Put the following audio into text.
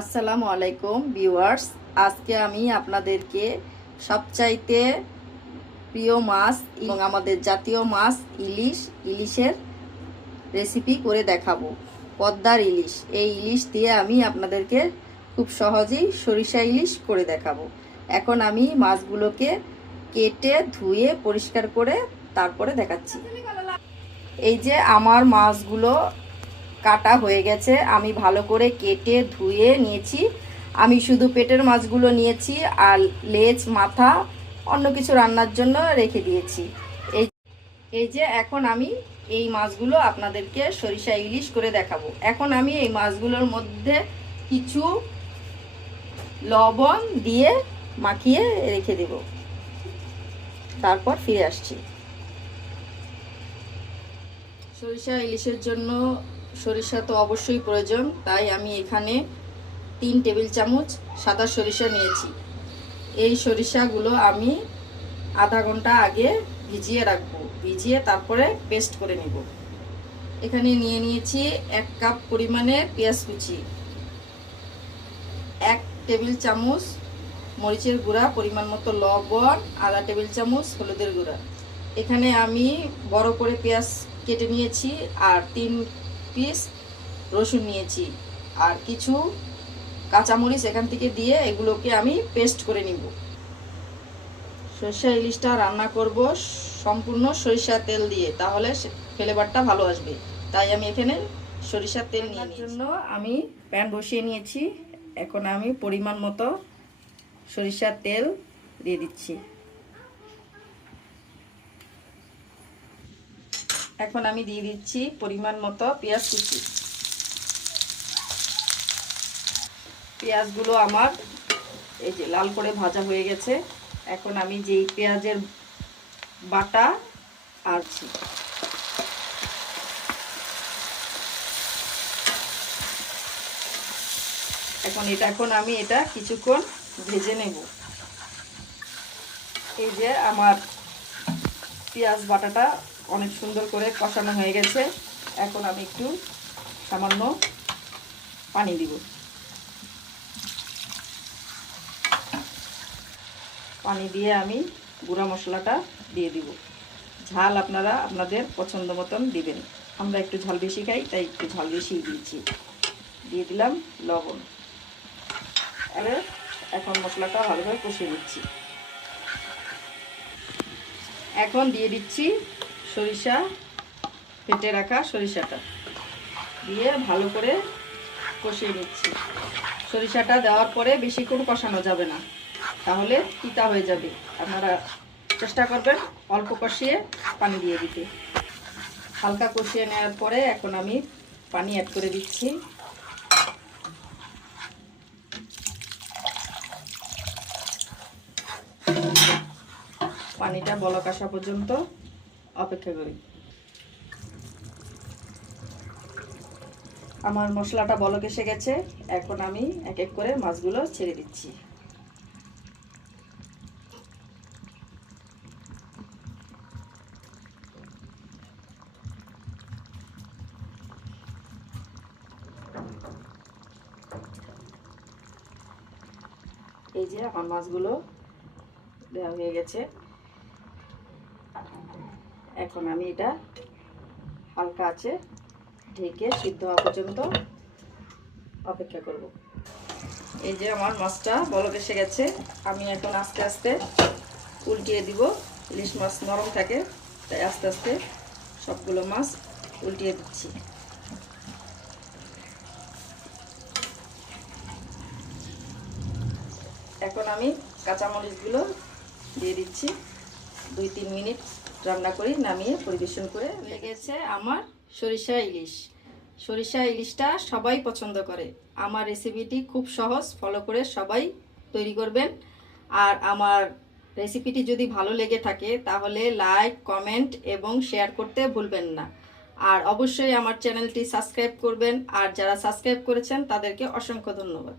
আসসালামু আলাইকুম, ভিউয়ার্স। আজকে আমি আপনাদেরকে সবচাইতে প্রিয় মাছ এবং আমাদের জাতীয় মাছ ইলিশ, ইলিশের রেসিপি করে দেখাবো। পদ্মার ইলিশ। এই ইলিশ দিয়ে আমি আপনাদেরকে খুব সহজেই সরিষা ইলিশ করে দেখাবো। এখন আমি মাছগুলোকে কেটে, ধুয়ে, পরিষ্কার করে তারপরে দেখাচ্ছি। এই যে আমার মাছগুলো কাটা হয়ে গেছে। আমি ভালো করে কেটে ধুয়ে নিয়েছি। আমি শুধু পেটের মাছগুলো নিয়েছি আর লেজ, মাথা, অন্য কিছু রান্নার জন্য রেখে দিয়েছি। এই এই যে এখন আমি এই মাছগুলো আপনাদেরকে সরিষা ইলিশ করে দেখাবো। এখন আমি এই মাছগুলোর মধ্যে কিছু লবণ দিয়ে মাখিয়ে রেখে দেব। তারপর ফিরে আসছি। সরিষা ইলিশের জন্য সরিষা তো অবশ্যই প্রয়োজন, তাই আমি এখানে তিন টেবিল চামচ সাদা সরিষা নিয়েছি। এই সরিষাগুলো আমি আধা ঘণ্টা আগে ভিজিয়ে রাখব, ভিজিয়ে তারপরে পেস্ট করে নেব। এখানে নিয়ে নিয়েছি এক কাপ পরিমাণে পেঁয়াজ কুচি, এক টেবিল চামচ মরিচের গুঁড়া, পরিমাণ মতো লবণ, আধা টেবিল চামচ হলুদের গুঁড়া। এখানে আমি বড় করে পেঁয়াজ কেটে নিয়েছি আর তিন পিস রসুন নিয়েছি। আর কিছু কাঁচামরিচ এখান থেকে দিয়ে এগুলোকে আমি পেস্ট করে নিব। সরিষা ইলিশটা রান্না করব সম্পূর্ণ সরিষা তেল দিয়ে তাহলে ফ্লেভারটা ভালো আসবে। তাই আমি এখানে সরিষার তেল নিয়ে জন্য আমি প্যান বসিয়ে নিয়েছি। এখন আমি পরিমাণ মতো সরিষার তেল দিয়ে দিচ্ছি। এখন আমি দিয়ে দিচ্ছি পরিমাণ মতো পেঁয়াজ কুচি। পেঁয়াজগুলো আমার এই যে লাল করে ভাজা হয়ে গেছে। এখন আমি যেই পেঁয়াজের বাটা আছি এখন এটা এখন আমি এটা কিছুক্ষণ ভেজে নেব। এই যে আমার পেঁয়াজ বাটাটা অনেক সুন্দর করে কষানো হয়ে গেছে। এখন আমি একটু সামান্য পানি দিব। পানি দিয়ে আমি গুঁড়া মশলাটা দিয়ে দিব। ঝাল আপনারা আপনাদের পছন্দ মতন দিবেন। আমরা একটু ঝাল বেশি খাই, তাই একটু ঝাল বেশি দিয়েছি দিয়ে দিলাম লবণ। এবার এখন মশলাটা ভালোভাবে কষিয়ে দিচ্ছি এখন দিয়ে দিচ্ছি সরিষা, ফেটে রাখা সরিষাটা। দিয়ে ভালো করে কষিয়ে নিচ্ছি। সরিষাটা দেওয়ার পরে বেশিক্ষণ কষানো যাবে না। তাহলে তিতা হয়ে যাবে। আপনারা চেষ্টা করবেন অল্প কষিয়ে পানি দিয়ে দিতে। হালকা কষিয়ে নেওয়ার পরে এখন আমি পানি অ্যাড করে দিচ্ছি। পানিটা বলক আসা পর্যন্ত অপেক্ষা করি। আমার মশলাটা বলক এসে গেছে। এখন আমি এক এক করে মাছগুলো ছেড়ে দিচ্ছি। এই যে আমার মাছগুলো দেওয়া হয়ে গেছে। এখন আমি এটা হালকা আছে ঢেকে সিদ্ধ হওয়া পর্যন্ত অপেক্ষা করব। এই যে আমার মাছটা বলক এসে গেছে, আমি এখন আস্তে আস্তে উল্টিয়ে দিব। ইলিশ মাছ নরম থাকে, তাই আস্তে আস্তে সবগুলো মাছ উল্টিয়ে দিচ্ছি। এখন আমি কাঁচামরিচগুলো দিয়ে দিচ্ছি। দুই তিন মিনিট রান্না করি নামিয়ে পরিবেশন করে হয়ে গেছে আমার সরিষা ইলিশ। সরিষা ইলিশটা সবাই পছন্দ করে। আমার রেসিপিটি খুব সহজ ফলো করে সবাই তৈরি করবেন। আর আমার রেসিপিটি যদি ভালো লেগে থাকে, তাহলে লাইক কমেন্ট এবং শেয়ার করতে ভুলবেন না। আর অবশ্যই আমার চ্যানেলটি সাবস্ক্রাইব করবেন। আর যারা সাবস্ক্রাইব করেছেন, তাদেরকে অসংখ্য ধন্যবাদ।